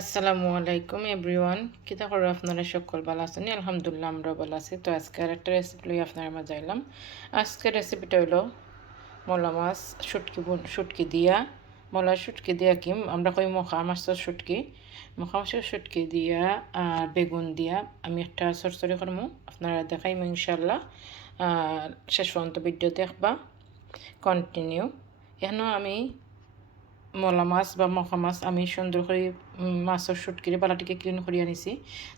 আসসালামু আলাইকুম, এভরিওয়ান। কিতা করো আপনারা সকল ভালো আছেন? আলহামদুলিল্লাহ আমরা ভালো আছি। তো আজকে আর একটা রেসিপি লই আপনারা মাঝে এলাম আজকের রেসিপিটা হলো মলা মাছ, শুটকি বুন দিয়া। মলা, শুটকি দিয়া কি? আমরা কই মখা মাছের শুটকি। মখা মাছের শুটকি দিয়া আর বেগুন দিয়া আমি একটা সরসরি করব আপনারা দেখাইম ইনশাল্লাহ শেষ পর্যন্ত ভিডিও দেখবা কন্টিনিউ এখানেও আমি মলা মাছ বা মখা মাছ আমি সুন্দর করে মাছের শুটকিরে বালাটিকে ক্লিন করে আনিছি।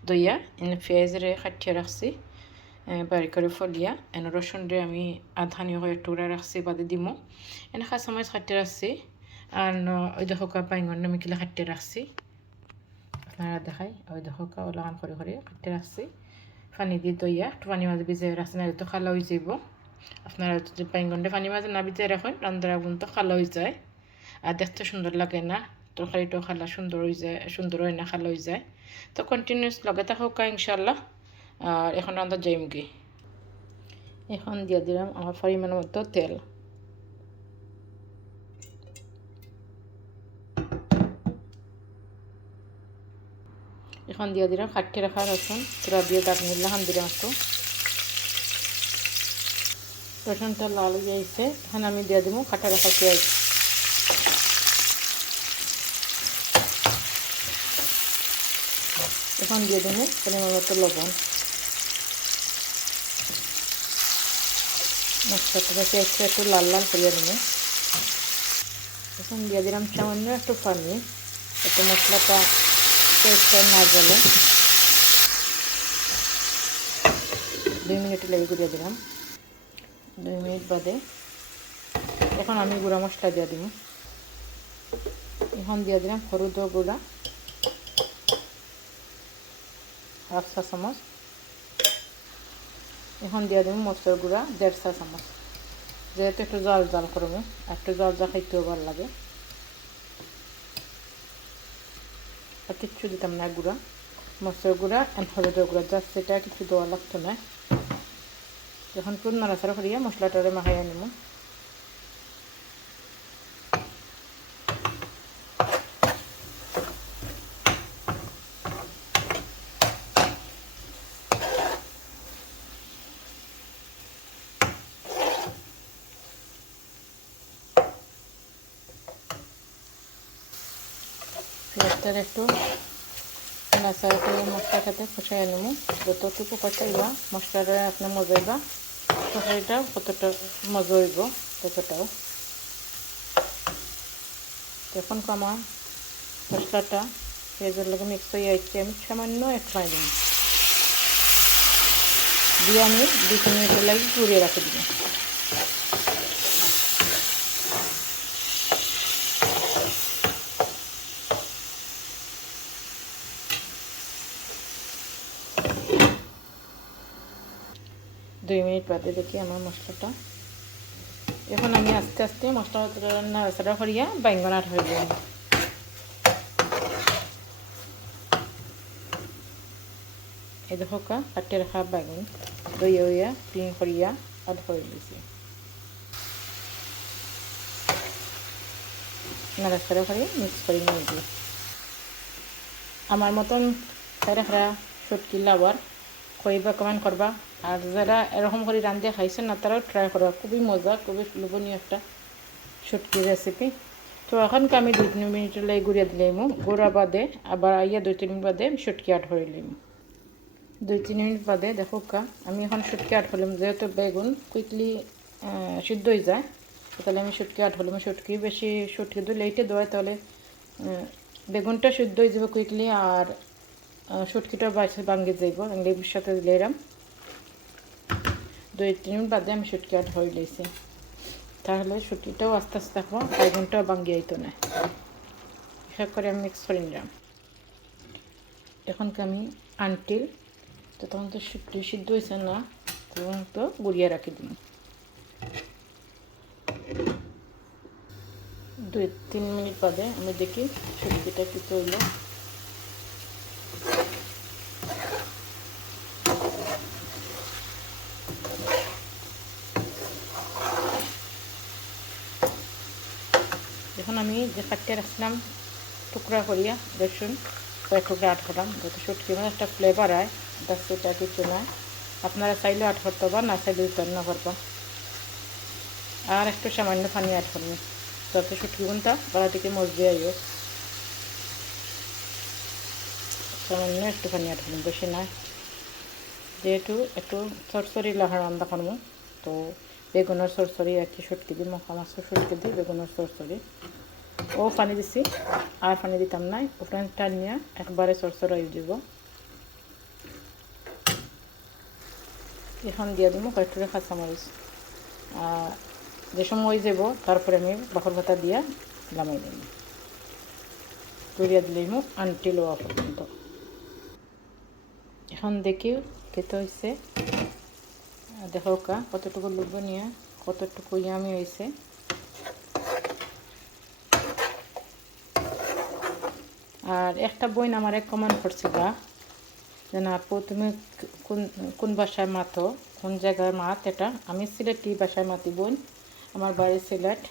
দইয়া, এনে পেঁয়াজরে খাটিয়ে রাখছি বাড়ি করে ফলিয়া, এনে রসুনরে আমি আধা হয়ে টুরা রাখছি বাদে দিমো এনে খাসা মাছ খাটিয়ে রাখছি আর ওই দেখা বাইঙ্গন আমি কিলা খাটিয়ে রাখছি আপনারা দেখাই ওই দেখা ওলাগান করে করে খাটিয়ে রাখছি পানি দিয়ে দইয়া, একটু পানি মাঝে ভিজাই রাখছি না তো খালা হয়ে যাব। আপনারা যদি বাইঙ্গনটা পানি মাঝে না ভিজাই রাখেন রান্ধার আগুন তো খালা হয়ে যায়। আর দেখতে সুন্দর লাগে না? তরকারিটাও খালা সুন্দর হয়ে যায় সুন্দর হয় না, খালা হয়ে যায়? তো কন্টিনিউস লগে থাকুক ইনশাল্লাহ আর এখন রান্না যাইম কি? এখন দিয়ে দিলাম আমার পরিমাণ মতো তেল। এখন দিয়ে দিলাম খাটতে রাখা রসুন পুরা দিয়ে দাগ নিলাম দিলাম একটু রসুনটা লাল হয়ে যাইছে এখন আমি দিয়ে দেবো খাটা রাখা পেঁয়াজ। এখন দিয়ে দেবো, পরিমাণ মতো লবণ। মশলাটাকে একটু একটু লাল লাল করিয়ে নেবে। এখন দিয়ে দিলাম সামান্য একটু পানি। একটু মশলাটা পেস্টটা না জলে দুই মিনিট লেগে গুঁড়িয়ে দিলাম। দুই মিনিট বাদে এখন আমি গুঁড়া মশলা দিয়ে দিব। এখন দিয়ে দিলাম হলুদ গুঁড়া। হাফ চা চামচ। এখন দিয়ে দেবো মরচর গুঁড়া, দেড় চা চামচ। যেহেতু একটু জল জল করব একটু জল জল খাইতেও ভালো লাগে। আর কিচ্ছু দিতাম না গুঁড়া। মরচর গুঁড়া এন্ড হলুদের গুঁড়া জাস্ট সেটা কিছু দেওয়া লাগতো না যখন পুরো নাড়াচাড়া করিয়া মশলাটা মাখাইয়া নেব পেঁয়াজটার একটু করে মশলা খেতে কষাই নেব যতটুকু কষাইবা মশলাটা আপনার মজাইবা তরকারিটা কতটা মজা হইব, ততটাও। এখন আমার মশলাটা পেঁয়াজের লগে মিক্স হয়ে যাচ্ছে আমি সামান্য একটু পানি দিব দিয়ে আমি দু তিন মিনিটের লাগে ঘুরিয়ে রাখে দিব। দুই মিনিট বাদে দেখি আমার মশলাটা এখন আমি আস্তে আস্তে মশলাটা নাড়াচাড়া করিয়া বাইঙ্গন আট হয়ে যাব এই দেখো কাটে রাখা বাইগুন দইয়া হইয়া ক্লিন করিয়া আধ হয়ে দিয়েছি নাড়াচাড়া করিয়া মিক্স করে নিয়ে দিই আমার মতন খাই রাখা সটকি লাভার কইবা কমেন্ট করবা আর যারা এরকম করে রান্ধে খাইছেন না তারাও ট্রাই করবা খুবই মজা, খুবই লোভনীয় একটা শুটকি রেসিপি তো এখন আমি দুই তিন মিনিট লাই গুড়িয়ে দিলাম গুঁড়া বাদে আবার আইয়া দুই তিন মিনিট বাদে শুটকি আট হয়ে নিলাম দুই তিন মিনিট বাদে, দেখো কা, আমি এখন শুটকি আট হলাম যেহেতু বেগুন কুইকলি সিদ্ধ হয়ে যায় তাহলে আমি শুটকি আট হলাম শুটকি বেশি শুটকি যদি লেটে দেওয়া তাহলে বেগুনটা সিদ্ধ হয়ে যাবে কুইকলি আর শুটকিটা বাছে ভাঙ্গে যাইব লেবুর সাথে দিলাম দুই তিন মিনিট বাদে আমি শুটকি আট হয়ে লেছি। তাহলে শুটকিটাও আস্তে আস্তে থাকব বেগুনটাও ভাঙ্গি আইতো না? এসব করে আমি মিক্স করে নিলাম। এখন আমি আনটিল তো তখন তো শুটকি সিদ্ধ হয়েছে না, তখন তো গুড়িয়ে রাখি দিন দুই তিন মিনিট বাদে আমি দেখি শুটকিটা কি তৈল এখন আমি যে কাটতে রাখছিলাম টুকরা করিয়া রসুন কয়েক টুকরা আট করলাম যাতে শুটকি মানে একটা ফ্লেভার হয় এটা সেটা কিছু না। আপনারা চাইলেও আট করতে পারবা না চাইলেও উত্তর না করবা। আর একটু সামান্য পানি অ্যাড করব, যাতে শুটকি গুনটা গলা থেকে মজবে আইও। সামান্য একটু পানি অ্যাড করব, বেশি না। যেহেতু একটু সরসরি লাহার রান্না করব, তো বেগুনের সরসরি আর কি শুটকি দিই মখা মাছও শুটকি দিই বেগুনের সরসরি ও পানি দিছি, আর পানি দিতাম নাই ওখানে টানিয়া একবারে সরসর হয়ে যাব এখন দিয়ে দিব কয়েকটা কাঁচামরিচ। আর যে সময় যাব তারপরে আমি বাকর ভাতা দিয়া লামাই দিই গড়িয়া দিলেই মো আনটি লোয়া পর্যন্ত। এখন দেখি খেতে হয়েছে দেখো কা কতটুকু লুবনিয়া কতটুকু ইয়ামি হয়েছে। আর একটা বই আমার এক কমেন্ট করছিল যে না আপু, তুমি কোন কোন ভাষায় মাতো? কোন জায়গায় মাত? এটা আমি সিলেটি ভাষায় মাতি বোন, আমার বাড়ি সিলেট।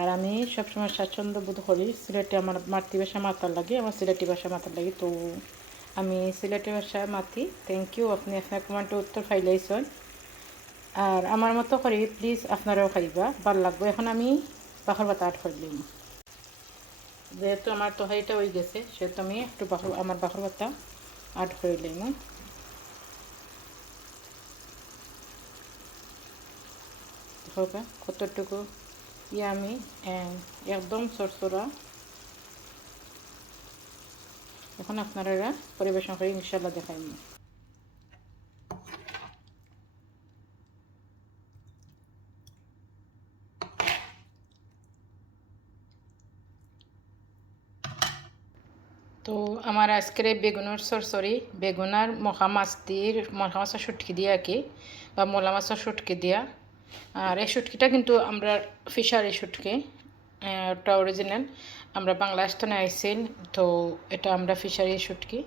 আর আমি সবসময় স্বাচ্ছন্দ্য বোধ করি সিলেটে আমার মাতৃভাষা মাতার লাগে, আমার সিলেটি ভাষা মাতার লাগে। তো আমি সিলেটি ভাষায় মাতি। থ্যাংক ইউ আপনি আপনার কমেন্টে উত্তর ফাইলাইছেন আর আমার মতো করি প্লিজ আপনারাও খাইবা, ভালো লাগবে। এখন আমি পাখর বাতা আট করলাম যেহেতু আমার তহাইটা হয়ে গেছে, সেহেতু আমি একটু বাখর আমার বাখর বাতা আট করে হোকা কতটুকু ইয়ে আমি একদম সরসরা এখন আপনারা পরিবেশন করে ইনশাল্লাহ দেখাইম। আমার আজকের বেগুনের সরসরি বেগুনার মখা মাছটির মখা মাছের শুটকি দিয়া কি, বা মলা মাছের শুটকি দিয়া। আর এই শুটকিটা কিন্তু আমরা ফিশারি শুটকি ওটা অরিজিনাল আমরা বাংলা স্থানে আইসিল, তো এটা আমরা ফিশারি শুটকি।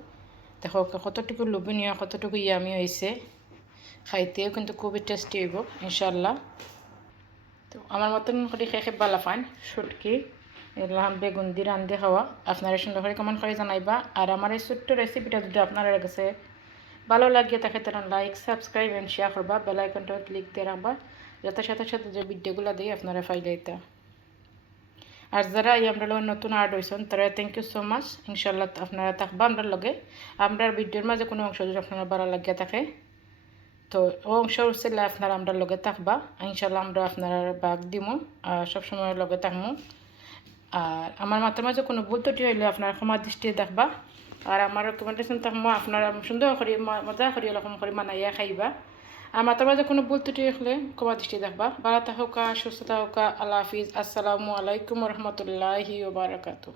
দেখো, কতটুকু লোভনীয়, কতটুকু ইয়ামি হয়েছে খাইতেও কিন্তু খুবই টেস্টি হইব ইনশাল্লাহ তো আমার মতন করে খেয়ে খেয়ে বালা পান শুটকি। এলাম বেগুন দিয়ে রান্ধে খাওয়া আপনারা সুন্দর করে কমেন্ট করে জানাইবা। আর আমার এই ছোট্ট রেসিপিটা যদি আপনারা কাছে ভালো লাগিয়ে থাকে তারা লাইক সাবস্ক্রাইব অ্যান্ড শেয়ার করবা বেল আইকনটা ক্লিক দিয়ে রাখবা যাতে সাথে সাথে যে ভিডিওগুলো দিই আপনারা ফাইলাইতা আর যারা এই আমরা নতুন আর্ট হয়েছেন তারা থ্যাংক ইউ সো মাচ ইনশাল্লাহ আপনারা থাকবা আমরা লগে। আমরা ভিডিওর মাঝে কোনো অংশ যদি আপনারা ভালো লাগিয়ে থাকে, তো ও অংশ হচ্ছে আপনারা আমরা লগে থাকবা। ইনশাল্লাহ আমরা আপনারা বাঘ দিমো সবসময় লগে থাকব আর আমার মাথার মাঝে কোনো ভুল ত্রুটি হইলে আপনার ক্ষমা দৃষ্টি দেখবা। আর আমার রেকমেন্ডেশন থাকব, আপনারা সুন্দর করে মজা করি এরকম করে মানাইয়া খাইবা। আর মাথার মাঝে কোনো ভুল ত্রুটি হলে ক্ষমা দৃষ্টি দেখবা। ভালো থাকা, সুস্থ থাকা, আল্লাহ হাফিজ। আসসালামু আলাইকুম রহমতুল্লাহি বারাকাতু